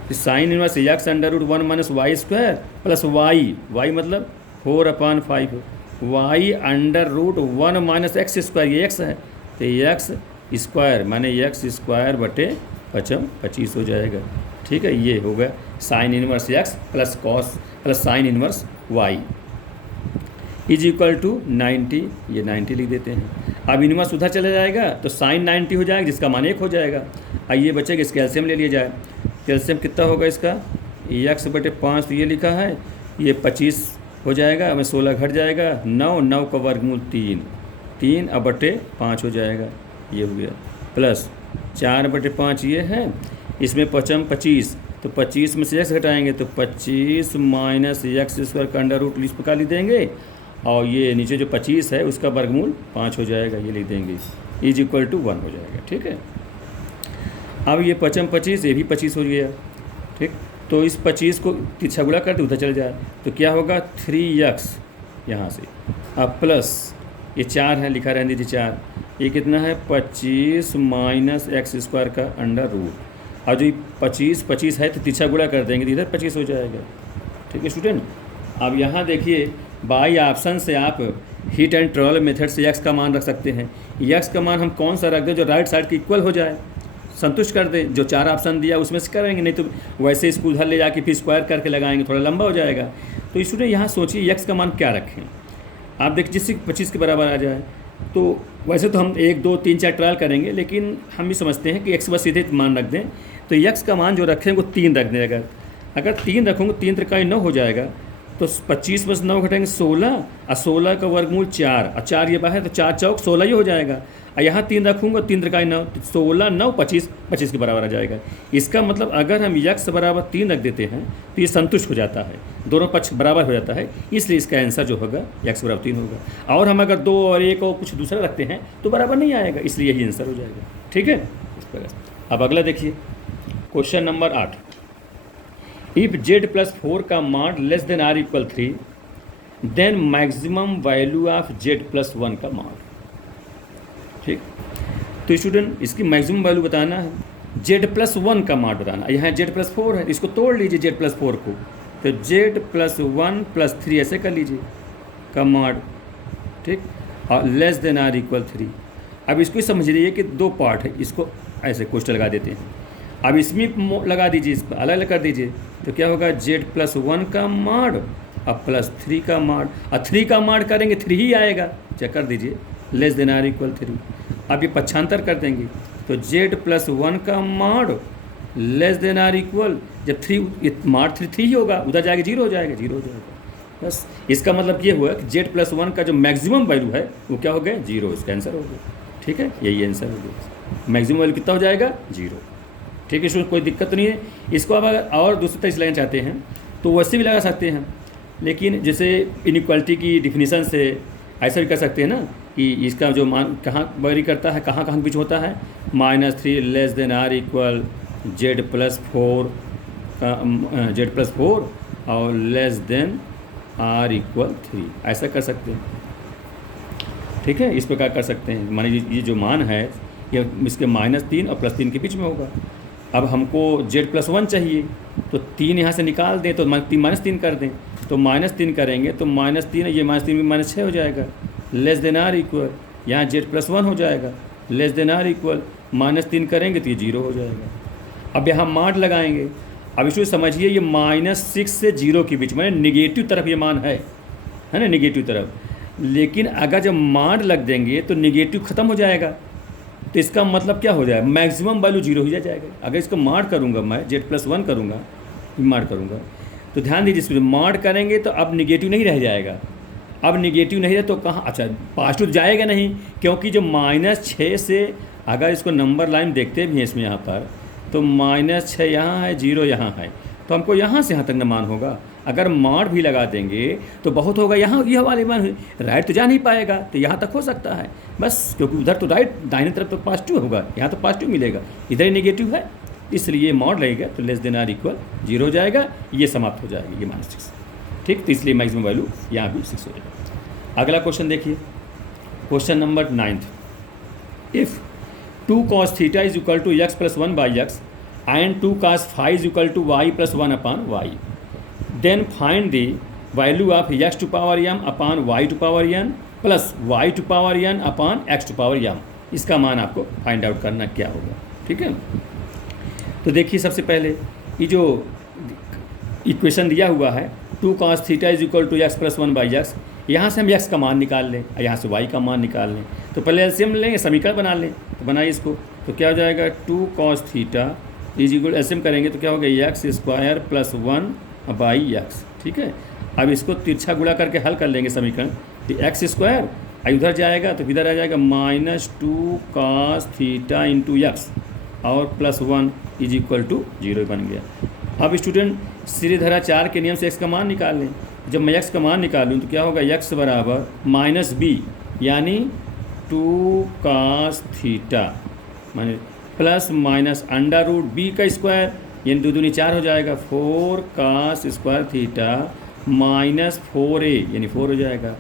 तो sine inverse x under root 1 - y² plus y मतलब 4/5, y अंडर रूट 1 - x², ये x है, तो x² माने x² 25 हो जाएगा। ठीक है, ये होगा sine inverse x plus cos plus sine inverse y is equal to 90, ये 90 लिख देते हैं। अब इनवर्स उधर चला जाएगा तो साइन 90 हो जाएगा, जिसका मान 1 हो जाएगा। आइए बच्चे इसका कैल्शियम ले लिया जाए, कैल्शियम कितना होगा इसका x/5, तो ये लिखा है, ये 25 हो जाएगा, हमें 16 घट जाएगा, 9 का वर्गमूल 3/5 हो जाएगा, ये हो गया, प्लस 4/5 ये है, इसमें 25, तो 25 में से x घटाएंगे तो 25 माइनस x² का अंडर रूट इस प्रकार लिख देंगे, और ये नीचे जो 25 है उसका वर्गमूल 5 हो जाएगा, ये लिख देंगे, इज इक्वल टू 1 हो जाएगा। ठीक है, अब ये 25 ये भी 25 हो गया। ठीक, तो इस 25 को तिरछा गुणा करते उधर चले जाए, तो क्या होगा 3x यहाँ से, अब प्लस ये 4 है, लिखा रहने दीजिए 4, ये कितना है 25 माइनस x² का अंडर रूट, और जो 25 है तो तिरछा गुणा कर देंगे तो इधर 25 हो जाएगा। ठीक है स्टूडेंट, अब यहाँ देखिए बाई ऑप्शन से आप हिट एंड ट्रॉल मेथड से x का मान रख सकते हैं। x का मान हम कौन सा रख दें जो राइट साइड के इक्वल हो जाए, संतुष्ट कर दें, जो 4 ऑप्शन दिया उसमें से करेंगे, नहीं तो वैसे इसको उधर ले जाके फिर स्क्वायर करके लगाएंगे, थोड़ा लंबा हो जाएगा। तो स्टूडेंट यहाँ सोचिए x का मान क्या रखें, आप देखिए जिससे 25 के बराबर आ जाए। तो वैसे तो हम 1 2 3 4 ट्रायल करेंगे, लेकिन हम भी समझते हैं कि x बस सीधे मान रख दें, तो x का मान जो रखें वो 3 रख दें। अगर 3 रखूँगा 3 त्रिकाई 9 हो जाएगा, तो 25 में से 9 घटाएंगे 16, और 16 का वर्गमूल 4, और 4 ये बाहर, तो 4 चौक 16 ही हो जाएगा। और यहाँ 3 रखूँगा 3 त्रिकाई 9, तो 16 9 25 के बराबर आ जाएगा। इसका मतलब अगर हम x बराबर 3 रख देते हैं तो ये संतुष्ट हो जाता है, दोनों पक्ष बराबर हो जाता है, इसलिए इसका आंसर जो होगा x बराबर 3 होगा। और हम अगर 2 और 1 और कुछ दूसरा रखते हैं तो बराबर नहीं आएगा, इसलिए यही आंसर हो जाएगा। ठीक है, इस प्रकार। अब अगला देखिए क्वेश्चन नंबर 8, इफ z+4 का मान less than r = 3 then maximum value of z+1 का मान। ठीक, तो स्टूडेंट इसकी मैक्सिमम वैल्यू बताना है, z+1 का मान बताना। यहाँ z+4 है, इसको तोड़ लीजिए z+4 को, तो z+1 + 3 ऐसे कर लीजिए का मान। ठीक, और लेस देन r = 3। अब इसको समझ लीजिए कि 2 पार्ट है, इसको ऐसे क्वेश्चन लगा देते हैं। अब इसमें लगा दीजिए, इसको अलग अलग कर दीजिए, तो क्या होगा z+1 का मान और +3 का मान, और 3 का मान करेंगे 3 ही आएगा, चेक कर दीजिए, लेस देन r = 3। अब ये पक्षांतर कर देंगे, तो z+1 का मान लेस देन r = जब 3 ये मान 3 ही होगा, उधर जाके 0 हो जाएगा, 0 हो जाएगा। बस इसका मतलब ये हुआ कि z+1 का जो मैक्सिमम वैल्यू है वो क्या हो गया 0, इसका आंसर हो गया। ठीक है, यही आंसर हो गया। मैक्सिमम वैल्यू कितना हो जाएगा 0। ठीक है स्टूडेंट, कोई दिक्कत तो नहीं है। इसको अब अगर और दूसरी तरह से लगाना चाहते हैं तो वैसे भी लगा सकते हैं, लेकिन जैसे इनइक्वालिटी की डिफिनीसन से ऐसा भी कर सकते हैं ना कि इसका जो मान कहाँ वेरी करता है, कहाँ कहाँ बीच होता है, -3 less than or equal z+4 और लेस देन आर इक्वल 3, ऐसा कर सकते हैं। ठीक है, इस प्रकार कर सकते हैं। मान लीजिए ये जो मान है ये इसके -3 और +3 के बीच में होगा। अब हमको z+1 चाहिए तो 3 यहाँ से निकाल दें तो -3 कर दें, तो -3 करेंगे तो -3 ये -3 में -6 हो जाएगा, लेस देन आर इक्वल यहाँ z+1 हो जाएगा, लेस देन आर इक्वल -3 करेंगे तो ये 0 हो जाएगा। अब यहाँ माड लगाएंगे। अब इसको समझिए ये -6 से 0 के बीच में निगेटिव तरफ ये मान है ना, निगेटिव तरफ। लेकिन अगर जब माड लग देंगे तो निगेटिव ख़त्म हो जाएगा, तो इसका मतलब क्या हो जाएगा, मैक्सिमम वैल्यू 0 हो जाएगा। अगर इसको माड करूँगा मैं z+1 करूँगा, माड करूँगा तो ध्यान दीजिए इसमें माड करेंगे तो अब निगेटिव नहीं रह जाएगा। अब निगेटिव नहीं है तो कहाँ, अच्छा पॉजिटिव जाएगा नहीं, क्योंकि जो -6 से अगर इसको नंबर लाइन देखते भी हैं इसमें यहाँ पर तो -6 यहाँ है, 0 यहाँ है, तो हमको यहाँ से यहाँ तक न मान होगा। अगर माड भी लगा देंगे तो बहुत होगा, यहाँ यह वाले मान राइट तो जा नहीं पाएगा, तो यहाँ तक हो सकता है बस, क्योंकि उधर तो राइट दाहिने तरफ तो पॉजिटिव होगा, यहाँ तो पॉजिटिव मिलेगा, इधर ही नेगेटिव है, इसलिए माड लगेगा तो लेस देन आर इक्वल 0 हो जाएगा, ये समाप्त हो जाएगा ये -6। ठीक, तो इसलिए मैक्सिमम वैल्यू यहाँ भी 6 हो जाएगा। अगला क्वेश्चन देखिए, question number 9th। If 2 cos θ is equal to x plus 1 by x and 2 cos phi is equal to y plus 1 upon y, then find the value of x to power m upon y to power n plus y to power n upon x to power m। इसका मान आपको find out करना क्या होगा। ठीक है, तो देखिए सबसे पहले ये जो इक्वेशन दिया हुआ है 2 cos θ is equal to x plus 1 by x, यहाँ से हम x का मान निकाल लें, यहाँ से y का मान निकाल लें, तो पहले एलसीएम लेंगे, समीकरण बना लें, तो बनाइए इसको, तो क्या हो जाएगा 2 cos θ इज इक्वल एलसीएम करेंगे तो क्या होगा x² + 1 बाई x। ठीक है, अब इसको तिरछा गुणा करके हल कर लेंगे समीकरण, तो x² उधर जाएगा तो इधर आ जाएगा -2 cos θ इंटू x और +1 इज इक्वल टू 0 बन गया। अब स्टूडेंट सीधे 4 के नियम से x का मान निकाल लें। जब मैं x का मान निकालूँ तो क्या होगा x बराबर -b यानी 2 cos θ माने ±√b का स्क्वायर यानी 2 दूनी 4 हो जाएगा, 4 cos² θ -4a यानी 4 हो जाएगा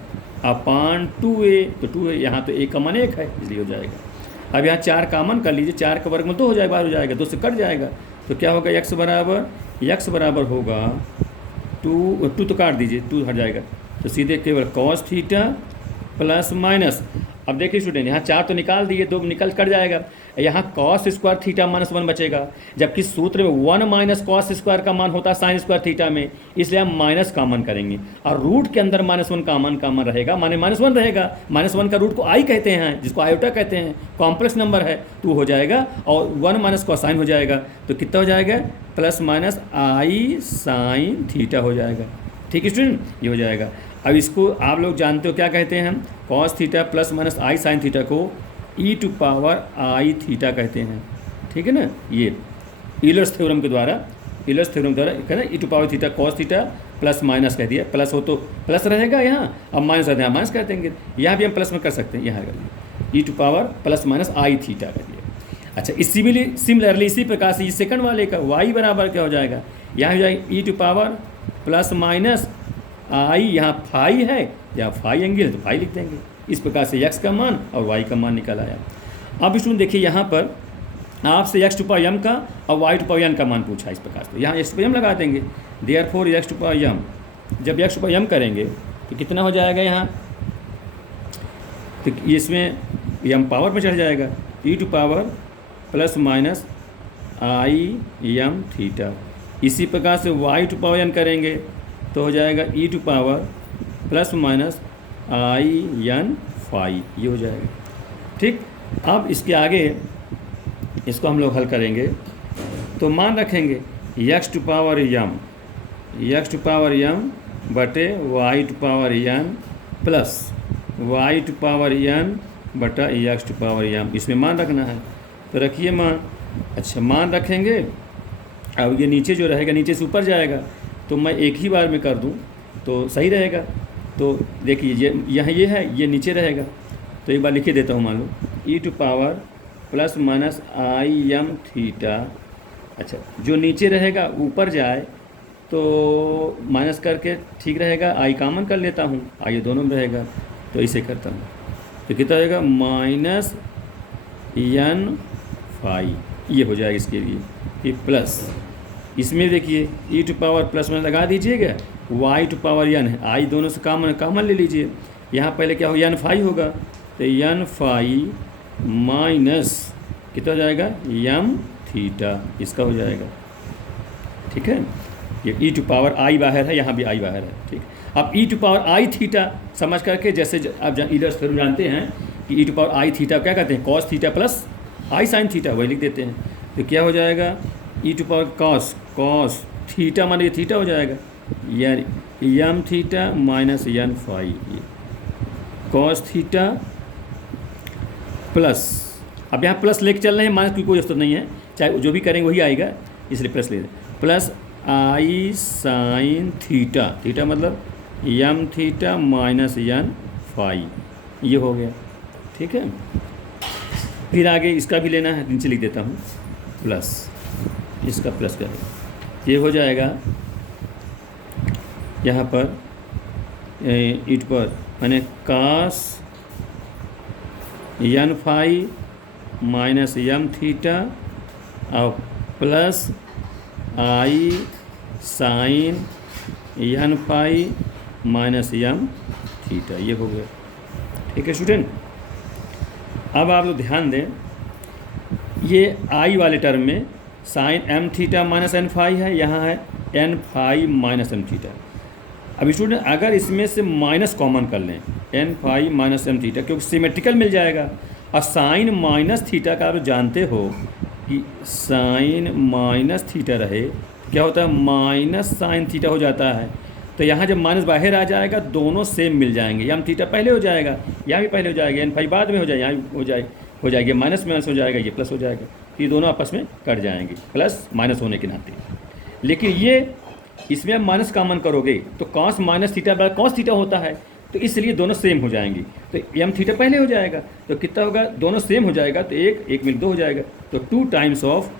अपान 2a, तो 2a यहाँ तो a का मान 1 है इसलिए हो जाएगा। अब यहाँ 4 कामन कर लीजिए, 4 का वर्गमूल 2 हो जाएगा, 12 हो जाएगा, 2 से कट जाएगा, तो क्या होगा x बराबर होगा 2 तो काट दीजिए, 2 हट जाएगा, तो सीधे केवल cos θ प्लस माइनस। अब देखिए स्टूडेंट यहाँ 4 तो निकाल दिए, 2 निकल कट जाएगा, यहाँ cos² θ -1 बचेगा, जबकि सूत्र में 1 - cos² का मान होता है sin² θ में, इसलिए हम माइनस कामन करेंगे और रूट के अंदर -1 कामन रहेगा, माने -1 रहेगा। -1 का रूट को आई कहते हैं, जिसको आयोटा कहते हैं, कॉम्प्लेक्स नंबर है, 2 हो जाएगा और 1 - cosine हो जाएगा, तो कितना हो जाएगा +- i sin θ हो जाएगा। ठीक है स्टूडेंट, ये हो जाएगा। अब इसको आप लोग जानते हो क्या कहते हैं, cos θ +- i sin θ को e⁻i θ कहते हैं। ठीक है ना, ये यूलर्स थ्योरम के द्वारा कहना e⁻θ cos θ प्लस माइनस कह दिया, प्लस हो तो प्लस रहेगा यहाँ, अब माइनस रहता है माइनस कर देंगे, यहाँ भी हम प्लस में कर सकते हैं, यहाँ कर e⁻ +-i θ कर दिया। अच्छा, सिमिलरली इसी प्रकार से ये सेकंड वाले का y बराबर क्या हो जाएगा, यहाँ हो जाएगा e⁻ +-i, यहाँ फाई है, यहाँ फाई एंगल तो फाई लिख देंगे। इस प्रकार से x का मान और y का मान निकल आया। अब स्टूडेंट देखिए यहाँ पर आपसे x⁻m का और y⁻n का मान पूछा, इस प्रकार से यहाँ x⁻m लगा देंगे, देयरफॉर x⁻m, जब x⁻m करेंगे तो कितना हो जाएगा यहाँ, तो इसमें m पावर में चढ़ जाएगा, e⁻ +-i m θ। इसी प्रकार से y⁻n करेंगे तो हो जाएगा e⁻ +-i n फाई, ये हो जाएगा। ठीक, अब इसके आगे इसको हम लोग हल करेंगे तो मान रखेंगे x⁻m बटे y⁻n प्लस y⁻n बटा x⁻m, इसमें मान रखना है। तो रखिए मान। अच्छा मान रखेंगे, अब ये नीचे जो रहेगा नीचे से ऊपर जाएगा, तो मैं एक ही बार में कर दूं तो सही रहेगा। तो देखिए यहाँ ये है, ये नीचे रहेगा, तो एक बार लिख देता हूँ। मान लो e to power plus minus i m theta. अच्छा जो नीचे रहेगा ऊपर जाए तो माइनस करके ठीक रहेगा, आई कॉमन कर लेता हूँ, आई दोनों में रहेगा, तो इसे करता हूँ। तो कितना होगा माइनस एन फाई, ये हो जाएगा इसके लिए। ये प्लस इसमें देखिए ई टू पावर प्लस में लगा दीजिएगा, वाई टू पावर एन है, आई दोनों से कॉमन ले लीजिए। यहाँ पहले क्या होगा एन फाई होगा, तो एन फाई माइनस कितना हो जाएगा एम थीटा, इसका हो जाएगा। ठीक है, ये ई टू पावर आई बाहर है, यहाँ भी आई बाहर है। ठीक, अब e to power i theta समझ करके, जैसे आप ईलर्स थ्योरम जानते हैं कि e to power i theta क्या कहते हैं, cos theta plus i sine theta, वही लिख देते हैं। तो क्या हो जाएगा e to power cos theta माने ये थीटा हो जाएगा, यानी m theta minus n phi, cos theta plus, अब यहाँ प्लस लेके चल रहे हैं, माइनस की कोई जरूरत नहीं है, चाहे जो भी करेंगे वही आएगा, इसलिए प्लस ले दें, plus i sine theta, theta मतलब m theta minus n phi, ये हो गया। ठीक है, फिर आगे इसका भी लेना है, नीचे लिख देता हूँ प्लस, इसका प्लस करें, ये हो जाएगा यहाँ पर ईट पर मैंने cos n phi minus m theta और plus i sine n phi minus m theta, ये हो गया। ठीक है स्टूडेंट, अब आप लोग ध्यान दें, ये आई वाले टर्म में sine m theta minus n phi है, यहाँ है n phi minus m theta. अब स्टूडेंट अगर इसमें से माइनस कॉमन कर लें, n phi minus m theta, क्योंकि सिमेट्रिकल मिल जाएगा, और साइन माइनस थीटा का आप जानते हो कि साइन माइनस थीटा रहे क्या होता है, माइनस साइन थीटा हो जाता है। तो यहाँ जब माइनस बाहर आ जाएगा दोनों सेम मिल जाएंगे, एम थीटा पहले हो जाएगा, यहाँ भी पहले हो जाएगा, एन फाई बाद में हो जाएगा, यहाँ भी हो जाएगी, माइनस माइनस हो जाएगा, ये प्लस हो जाएगा, ये दोनों आपस में कट जाएंगे प्लस माइनस होने के नाते। लेकिन ये इसमें आप माइनस कॉमन करोगे तो कॉस माइनस थीटा बराबर कॉस थीटा होता है, तो इसलिए दोनों सेम हो जाएंगी, तो एम थीटा पहले हो जाएगा, तो कितना होगा, दोनों सेम हो जाएगा, तो एक मिल 2 हो जाएगा, तो 2 times of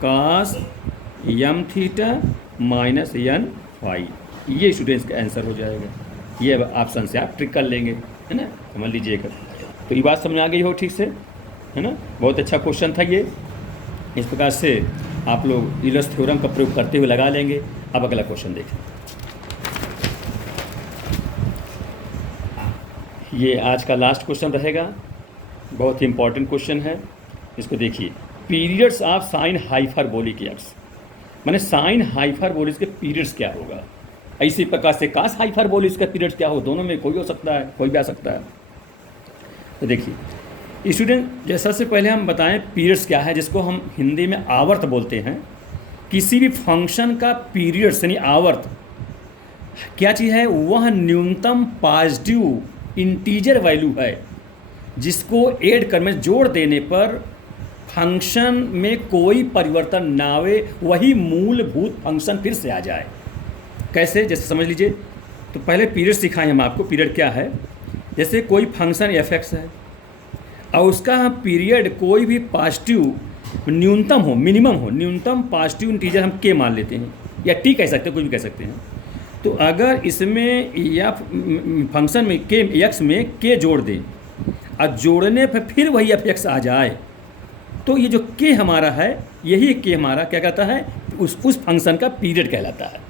cos m theta minus n phi, ये स्टूडेंट्स का आंसर हो जाएगा। ये अब ऑप्शन से आप ट्रिक कर लेंगे, है ना, समझ लीजिएगा। तो ये बात समझ आ गई हो ठीक से, है ना, बहुत अच्छा क्वेश्चन था ये। इस प्रकार से आप लोग यूलर्स थ्योरम का प्रयोग करते हुए लगा लेंगे। अब अगला क्वेश्चन देखें, ये आज का लास्ट क्वेश्चन रहेगा, बहुत ही इंपॉर्टेंट क्वेश्चन है। इसको देखिए, periods of sine hyperbolic x, माने साइन हाइपरबोलिक के पीरियड्स क्या होगा, इसी प्रकार से कास हाइपरबोलिक का पीरियड्स क्या हो, दोनों में कोई हो सकता है, कोई भी आ सकता है। तो देखिए स्टूडेंट, जैसा से पहले हम बताएं पीरियड्स क्या है, जिसको हम हिंदी में आवर्त बोलते हैं। किसी भी फंक्शन का पीरियड्स यानी आवर्त क्या चीज़ है, वह न्यूनतम पॉजिटिव इंटीजर वैल्यू है जिसको ऐड कर में जोड़ देने पर फंक्शन में कोई परिवर्तन ना आवे, वही मूलभूत फंक्शन फिर से आ जाए। कैसे, जैसे समझ लीजिए, तो पहले पीरियड सिखाएं हम आपको, पीरियड क्या है। जैसे कोई फंक्शन एफ एक्स है और उसका पीरियड कोई भी पॉजिटिव न्यूनतम हो, मिनिमम हो, न्यूनतम पॉजिटिव इंटीजर हम के मान लेते हैं, या टी कह सकते हैं, कुछ भी कह सकते हैं। तो अगर इसमें या फंक्शन में के एक्स में के जोड़ दें और जोड़ने पर फिर वही एफ एक्स आ जाए, तो ये जो के हमारा है, यही के हमारा क्या कहता है, उस फंक्शन का पीरियड कहलाता है।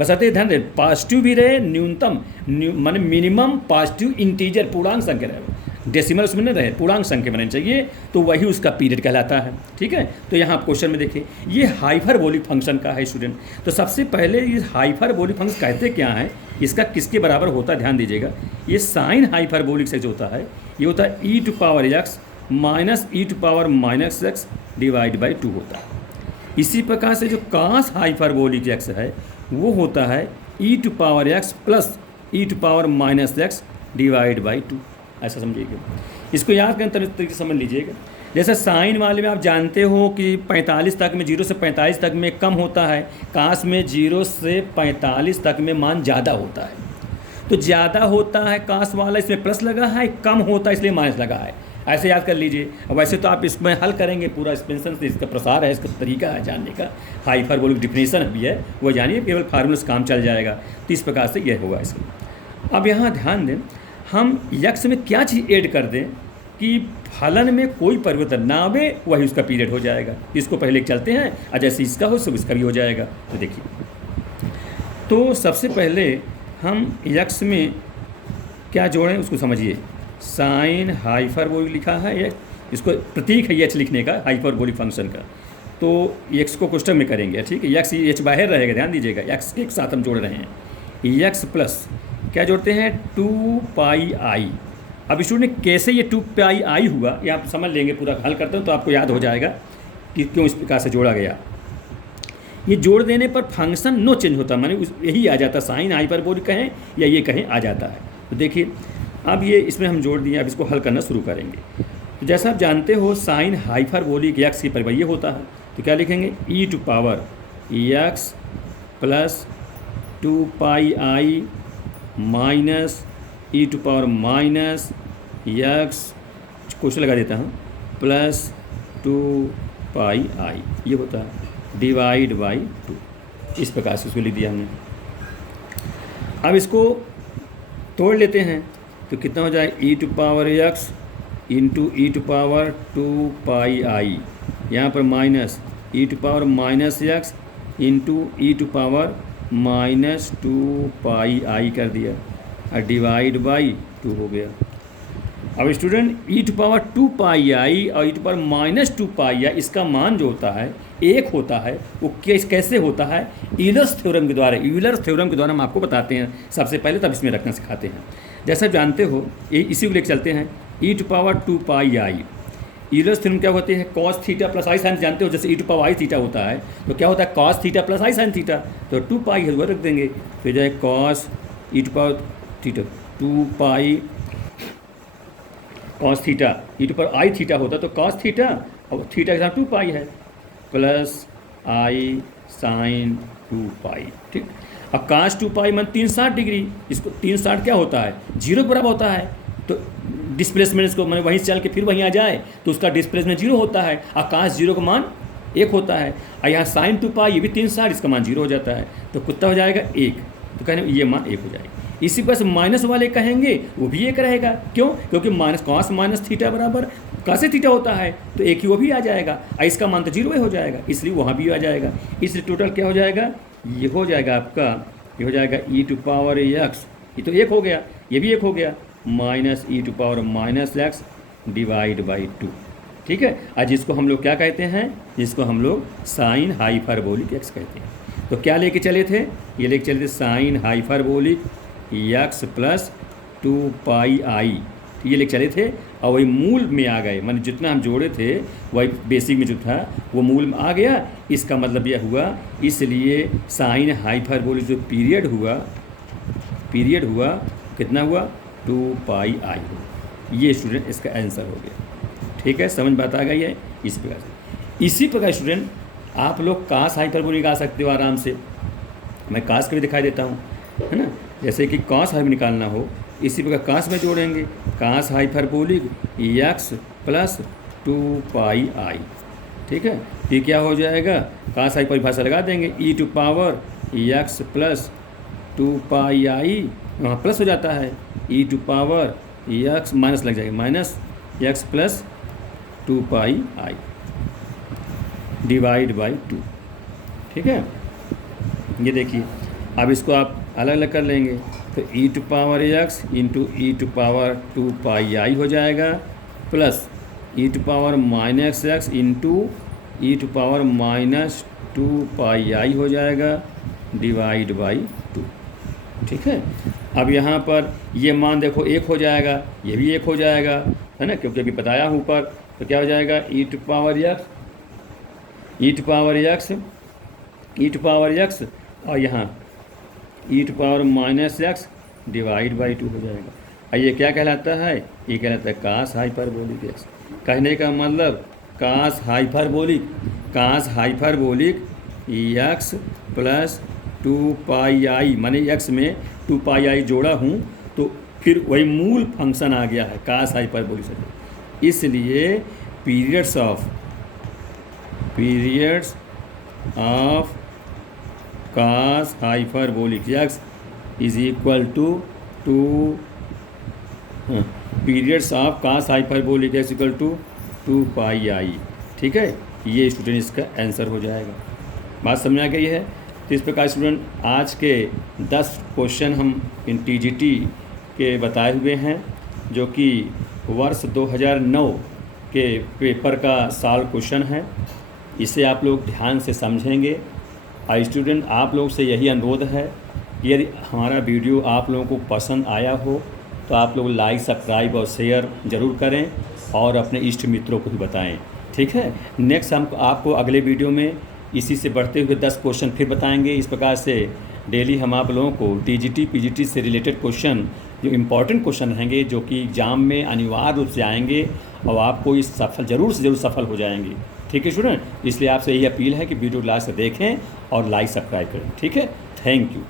बस आते ध्यान दें, पॉजिटिव भी रहे, न्यूनतम माने मिनिमम पॉजिटिव इंटीजर पूर्णांक संख्या रहे, डेसिमल उसमें नहीं रहे, पूर्णांक संख्या बननी चाहिए, तो वही उसका पीरियड कहलाता है। ठीक है, तो यहाँ आप क्वेश्चन में देखिए, ये हाइपरबोलिक फंक्शन का है स्टूडेंट। तो सबसे पहले ये हाइपरबोलिक फंक्शन कहते क्या है, इसका किसके बराबर होता है, ध्यान दीजिएगा। ये साइन हाइपरबोलिक से जो होता है, ये होता है e to power x minus e to power minus x divide by 2 होता है। इसी प्रकार से जो कास हाइपरबोलिक एक्स है वो होता है e to power x plus e to power minus x divide by 2, ऐसा समझिएगा। इसको याद करने तरीके से समझ लीजिएगा। जैसे साइन वाले में आप जानते हो कि 45 तक में, 0 से 45 तक में कम होता है, कास में 0 से 45 तक में मान ज़्यादा होता है। तो ज़्यादा होता है कास वाला, इसमें प्लस लगा है, कम होता है इसलिए माइनस लगा है, ऐसे याद कर लीजिए। अब वैसे तो आप इसमें हल करेंगे पूरा एक्सपेंशन से, इसका प्रसार है, इसका तरीका है जानने का, हाइपरबोलिक डिफिनेशन भी है वो जानिए, केवल फार्मूले से काम चल जाएगा। तो इस प्रकार से यह होगा इसका। अब यहाँ ध्यान दें, हम यक्स में क्या चीज़ ऐड कर दें कि फलन में कोई परिवर्तन ना आवे, वही उसका पीरियड हो जाएगा। इसको पहले चलते हैं, और जैसे इसका हो सब इसका भी हो जाएगा। तो देखिए, तो सबसे पहले हम यक्स में क्या जोड़ें उसको समझिए। साइन हाइपरबोलिक लिखा है, ये इसको प्रतीक है एच लिखने का, हाइपरबोलिक फंक्शन का। तो एक्स को कोष्टक में करेंगे, ठीक है, यक्स एच बाहर रहेगा, ध्यान दीजिएगा, यक्स के एक साथ हम जोड़ रहे हैं। यक्स प्लस क्या जोड़ते हैं, 2πi। अब स्टूडेंट कैसे ये 2πi हुआ ये आप समझ लेंगे, पूरा हल करते हैं तो आपको याद हो जाएगा कि क्यों इस प्रकार से जोड़ा गया। ये जोड़ देने पर फंक्शन नो चेंज होता, माने यही आ जाता, साइन हाइपरबोलिक कहें या ये कहें आ जाता है। तो देखिए, अब ये इसमें हम जोड़ दिए, अब इसको हल करना शुरू करेंगे। तो जैसा आप जानते हो साइन हाइपरबोलिक यक्स की परिभाषा ये होता है, तो क्या लिखेंगे, e to power x plus 2πi minus e to power minus x, question लगा देता हूँ, प्लस 2πi ये होता है, डिवाइड बाई 2। इस प्रकार से उसको लिख दिया हमने। अब इसको तोड़ लेते हैं, तो कितना हो जाए, e to power x into e to power 2πi, यहाँ पर minus e to power minus x into e to power minus 2πi कर दिया, और डिवाइड बाई 2 हो गया। अब student e to power 2πi और e to power minus 2πi, इसका मान जो होता है एक होता है, वो कैसे होता है, यूलर्स थ्योरम के द्वारा। यूलर्स थ्योरम के द्वारा हम आपको बताते हैं सबसे पहले, तब इसमें रखना सिखाते हैं। जैसा आप जानते हो, ये इसी को लेकर चलते हैं, e to power 2πi। Euler's theorem क्या होती है, cos theta plus i sine, जानते हो, जैसे e to power i theta होता है तो क्या होता है, cos theta plus i sine theta, तो 2πi है वो रख देंगे, तो जाए cos e to power theta 2πi cos theta, e to power i theta होता तो कॉस थीटा, और थीटा के साथ 2πi है, प्लस आई साइन 2πi, ठीक। अब काश 2πi मन 360 डिग्री, इसको 360 क्या होता है, 0 बराबर होता है, तो डिस्प्लेसमेंट इसको मैंने वहीं से चल के फिर वहीं आ जाए तो उसका डिस्प्लेसमेंट 0 होता है, आकाश 0 का मान 1 होता है, और यहाँ साइन 2πi ये भी 360, इसका मान 0 हो जाता है, तो कितना हो जाएगा 1, तो कहने ये मान 1 हो जाएगा। इसी पर माइनस वाले कहेंगे वो भी 1 रहेगा, क्यों, क्योंकि माइनस कॉस माइनस थीटा बराबर कासे थीटा होता है, तो 1 ही वो भी आ जाएगा, और इसका मान तो 0 ही हो जाएगा, इसलिए वहाँ भी आ जाएगा। इसलिए टोटल क्या हो जाएगा, ये हो जाएगा आपका, ये हो जाएगा e टू पावर यक्स, ये तो 1 हो गया, ये भी 1 हो गया, minus e to power minus x divide by 2, ठीक है। आज जिसको हम लोग क्या कहते हैं, जिसको हम लोग साइन हाइपरबोलिक यक्स कहते हैं। तो क्या लेके चले थे, ये लेके चले थे sine hyperbolic x plus 2πi, ये लेके चले थे, और वही मूल में आ गए, माने जितना हम जोड़े थे वही बेसिक में जो था वो मूल में आ गया। इसका मतलब यह हुआ, इसलिए साइन हाइपरबोलिक जो पीरियड हुआ कितना हुआ, 2πi। ये स्टूडेंट इसका आंसर हो गया, ठीक है, समझ बात आ गई है। इस प्रकार से, इसी प्रकार स्टूडेंट आप लोग कास हाइपरबोलिक आ सकते हो आराम से, मैं कास का भी दिखाई देता हूँ, है ना, जैसे कि कास हाइप निकालना हो, इसी प्रकार कास में जोड़ेंगे, कास हाइपरबोलिक यक्स प्लस 2πi, ठीक है। ये क्या हो जाएगा, कास हाइप परिभाषा लगा देंगे, e to power x plus 2πi, वहाँ प्लस हो जाता है, e to power x minus लग जाएगा, minus x plus 2πi divide by 2, ठीक है। ये देखिए, अब इसको आप अलग अलग कर लेंगे, तो e to power x into e to power 2πi हो जाएगा, plus e to power minus x into e to power minus 2πi हो जाएगा, डिवाइड बाई 2, ठीक है। अब यहाँ पर ये मान देखो 1 हो जाएगा, ये भी 1 हो जाएगा, है ना, क्योंकि अभी बताया हूँ ऊपर, तो क्या हो जाएगा, e टू पावर यक्स और यहाँ e to power minus x divide by 2 हो जाएगा। और ये क्या कहलाता है, ये कहलाता है कास हाइपरबोलिक यक्स। कहने का मतलब कास हाइपरबोलिक यक्स प्लस 2πi, मैंने यक्स में 2πi जोड़ा हूँ तो फिर वही मूल फंक्शन आ गया है कास हाइपरबोलिक से। इसलिए periods of cos hyperbolic x is equal to periods of cos hyperbolic x equal to 2πi। ठीक है, ये स्टूडेंट इसका आंसर हो जाएगा। बात समझ आ गई है। तो इस प्रकार स्टूडेंट आज के 10 क्वेश्चन हम इन टीजीटी के बताए हुए हैं, जो कि वर्ष 2009 के पेपर का सॉल्व क्वेश्चन है। इसे आप लोग ध्यान से समझेंगे। और स्टूडेंट आप लोग से यही अनुरोध है कि यदि हमारा वीडियो आप लोगों को पसंद आया हो तो आप लोग लाइक, सब्सक्राइब और शेयर ज़रूर करें और अपने इष्ट मित्रों को भी बताएं। ठीक है, नेक्स्ट हम आपको अगले वीडियो में इसी से बढ़ते हुए 10 क्वेश्चन फिर बताएंगे। इस प्रकार से डेली हम आप लोगों को टीजीटी पीजीटी से रिलेटेड क्वेश्चन, जो इम्पोर्टेंट क्वेश्चन रहेंगे, जो कि एग्ज़ाम में अनिवार्य रूप से आएंगे और आपको इस ज़रूर से ज़रूर सफल हो जाएंगे। ठीक है स्टूडेंट, इसलिए आपसे यही अपील है कि वीडियो लास्ट से देखें और लाइक सब्सक्राइब करें। ठीक है, थैंक यू।